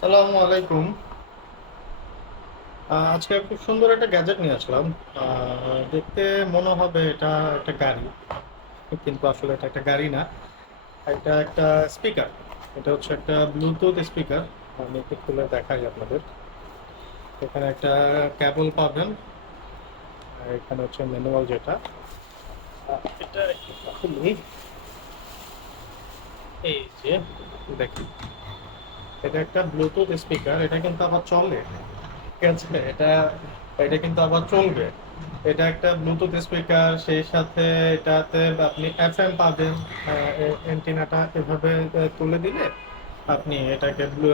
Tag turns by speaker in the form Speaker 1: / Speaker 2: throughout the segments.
Speaker 1: সালামু আলাইকুম। আজকে খুব সুন্দর একটা গ্যাজেট নিয়ে আসলাম। দেখতে মনে হবে এটা একটা গাড়ি। কিন্তু আসলে এটা একটা গাড়ি না। এটা একটা স্পিকার এটা হচ্ছে একটা ব্লুটুথ স্পিকার আমি একটু খুলে দেখাই আপনাদের। এখানে একটা কেবল পাবেন। এখানে হচ্ছে ম্যানুয়াল যেটা। এটা এই যে, দেখি। এটা একটা ব্লুটুথ স্পিকার এটা কিন্তু আবার চলে ঠিক আছে? এটা এটা কিন্তু আবার চলবে। এটা একটা ব্লুটুথ স্পিকার সেই সাথে এটাতে আপনি এফ এম পাবেন। অ্যান্টিনাটা এভাবে তুলে দিলে আপনি এটাকে ব্লু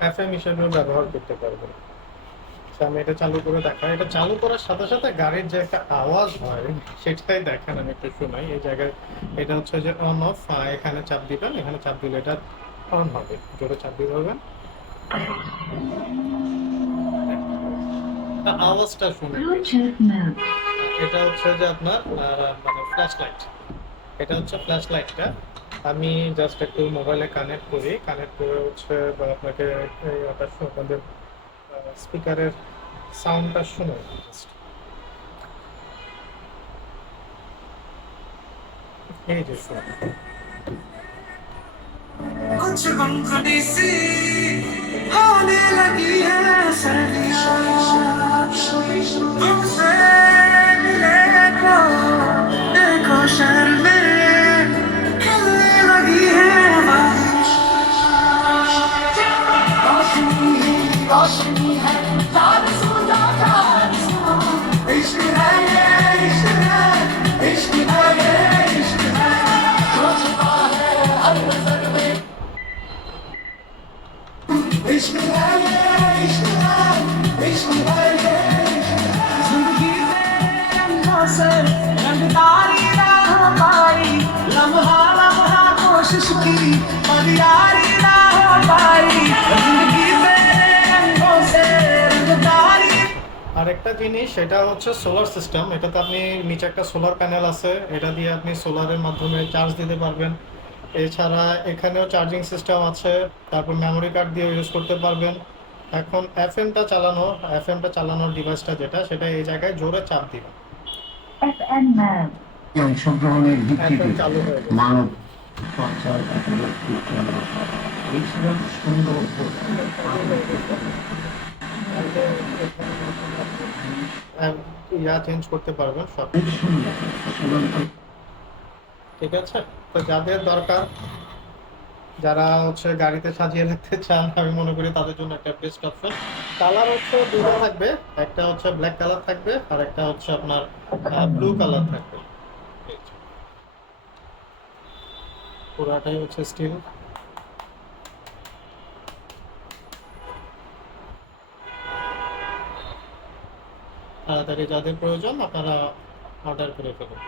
Speaker 1: এফএম হিসেবেও ব্যবহার করতে পারবেন। আচ্ছা, আমি এটা চালু করে দেখাই। এটা চালু করার সাথে সাথে গাড়ির যে একটা আওয়াজ হয় সেটাই দেখেন আমি একটু শোনাই। এই জায়গায় এটা হচ্ছে যে অন অফ এখানে চাপ দিবেন এখানে চাপ দিলে এটা অন হবে জোরে চাপ হবে তা আওয়াজটা শুনে এটা হচ্ছে যে আপনার মানে ফ্ল্যাশ লাইট এটা হচ্ছে ফ্ল্যাশ লাইটটা আমি জাস্ট একটু মোবাইলে কানেক্ট করি। কানেক্ট করে হচ্ছে বা আপনাকে আমাদের স্পিকারের সাউন্ডটা শুনে just। এই যে শুনুন
Speaker 2: कुछ गमगनी सी होने लगी है सर्दियाँ तुमसे मिले को देखो शहर में खिलने लगी है बारिश रोशनी ही रोशनी है कोशिश की पर यारी ना हो पाई जिंदगी में रंगों से रंगदारी
Speaker 1: আরেকটা জিনিস সেটা হচ্ছে সোলার সিস্টেম এটাতে আপনি নিচে একটা সোলার প্যানেল আছে এটা দিয়ে আপনি সোলারের মাধ্যমে চার্জ দিতে পারবেন এছাড়া এখানেও চার্জিং সিস্টেম আছে তারপর মেমোরি কার্ড দিয়ে ইউজ করতে পারবেন। এখন এফএমটা চালানো এফএমটা চালানোর ডিভাইসটা যেটা সেটা এই জায়গায় জোরে চাপ দিবেন.
Speaker 3: অংশগ্রহণের ভিত্তিতে
Speaker 1: হয়ে গেছে।
Speaker 3: মানব সঞ্চার সুন্দর
Speaker 1: ইয়া চেঞ্জ করতে পারবেন সব। ঠিক আছে? তো যাদের দরকার, যারা হচ্ছে গাড়িতে সাজিয়ে রাখতে চান, আমি মনে করি তাদের জন্য একটা বেস্ট অপশন কালার হচ্ছে দুটো থাকবে, একটা হচ্ছে ব্ল্যাক কালার থাকবে, আর একটা হচ্ছে আপনার ব্লু কালার থাকবে। পুরাটাই হচ্ছে স্টিল তাড়াতাড়ি যাদের প্রয়োজন, আপনারা অর্ডার করে ফেলুন।